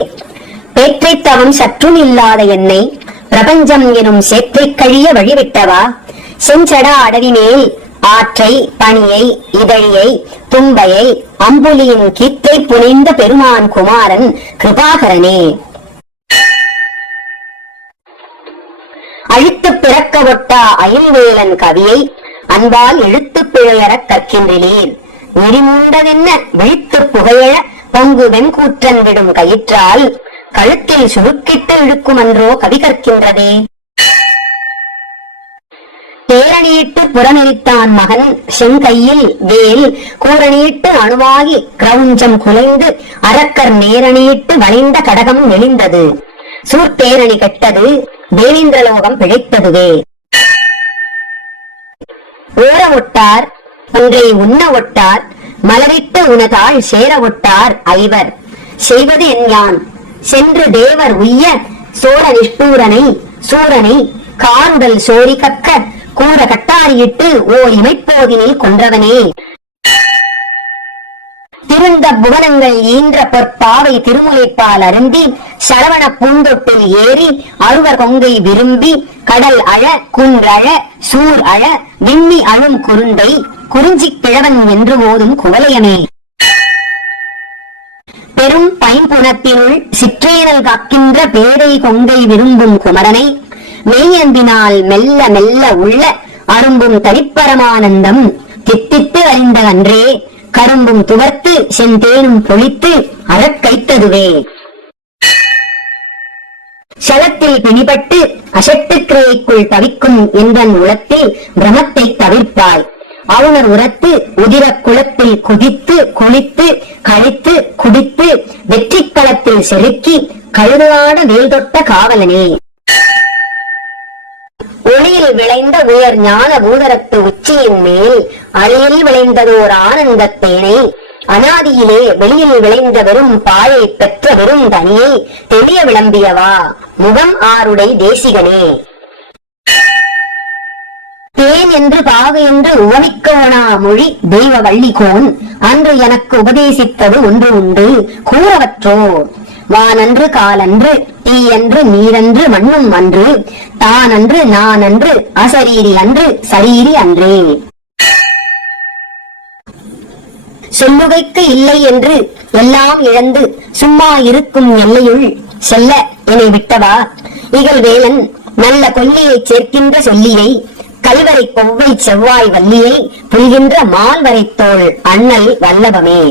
பேற்றை தவம் சற்றும் இல்லாத என்னை பிரபஞ்சம் எனும் சேற்றை கழிய வழிவிட்டவா, செஞ்சடா அடவி மேல் ஆற்றை பணியை இதழியை தும்பையை அம்புலியின் கீத்தை புனைந்த பெருமான் குமாரன் கிருபாகரனே. அழித்து பிறக்க ஒட்டா அயல்வேலன் கவியை அன்பால் இழுத்து பிழையறக் கற்கின்றீர். நெறிமூண்டதென்ன விழித்து புகையழ பொங்கு வெண்கூற்றன் விடும் கயிற்றால் கழுத்தில் சுருக்கிட்டு இழுக்குமன்றோ கவி கற்கின்றதே. தேரணியிட்டு புறநெறித்தான் மகன் செங்கையில் வேல் கூரணியிட்டு அணுவாகி கிரவுஞ்சம் குலைந்து அரக்கர் நேரணியிட்டு வளைந்த கடகம் நெளிந்தது. சூர்த்தேரணி கெட்டது தேவேந்திரலோகம் பிழைத்ததுவே. ஓர ஒட்டார் ஒன்றை உண்ண ஒட்டார் மலரிட்டு உனதாள் சேர ஒட்டார் ஐவர் செய்வது என்யான் சென்று தேவர் உய்ய சோழ நிஷ்டூரனை சூரனை காருடல் சோரி கக்க கூற கட்டாரியிட்டு ஓ இமைப்போதினில் கொன்றவனே. திருந்த புவனங்கள் ஈன்ற பொற்பாவை திருமுலைப்பால் அருந்தி சரவண பூந்தொட்டில் ஏறி அருவர் கொங்கை விரும்பி கடல் அழ குன்றழ சூர் அழ விம்மி அழும் குருந்தை குறிஞ்சி கிழவன் என்று ஓதும் குவலயமே. பெரும் பைம்புணத்தினுள் சிற்றேனல் காக்கின்ற பேரை கொங்கை விரும்பும் குமரனை மெய்யன்பினால் மெல்ல மெல்ல உள்ள அரும்பும் தனிப்பரமானந்தம் தித்தித்து அறிந்த அன்றே கரும்பும் துவர்த்து செந்தேனும் பொழித்து அறக்கைத்ததுவே. சலத்தில் பிணிபட்டு அசட்டுக்கிரைக்குள் தவிக்கும் என்றன் உளத்தில் பிரமத்தை தவிர்ப்பாய். அவுணர் உரத்து உதிர குளத்தில் குதித்து குளித்து கழித்து குடித்து வெற்றி களத்தில் செருக்கி கழுதாட வேல் தொட்ட காவலனே. ஒளியில் விளைந்த உயர் ஞான பூதரத்து உச்சியின் மேல் அழியில் விளைந்ததோர் ஆனந்த தேனை அனாதியிலே வெளியில் விளைந்த வெறும் பாயை பெற்ற வெறும் தனியை தெரிய விளம்பியவா முகம் ஆருடை தேசிகனே. தேன் என்று பாகு என்று உவமிக்கோனா மொழி தெய்வ வள்ளிகோன் அன்று எனக்கு உபதேசித்தது ஒன்று உண்டு கூறவற்றோ. வானன்று காலன்று தீயன்று நீரன்று மண்ணும் அன்று தானன்று நானன்று அசரீரி அன்று சரீரி அன்றே. சொல்லுகைக்கு இல்லை என்று எல்லாம் இழந்து சும்மா இருக்கும் எல்லையுள் செல்ல என்னை விட்டவா. இகழ் வேலன் நல்ல கொல்லியை சேர்க்கின்ற சொல்லியை கல்வரை கொவ்வை செவ்வாய் வள்ளியை புரிகின்ற மால்வரை தோள் அண்ணல் வல்லபமே.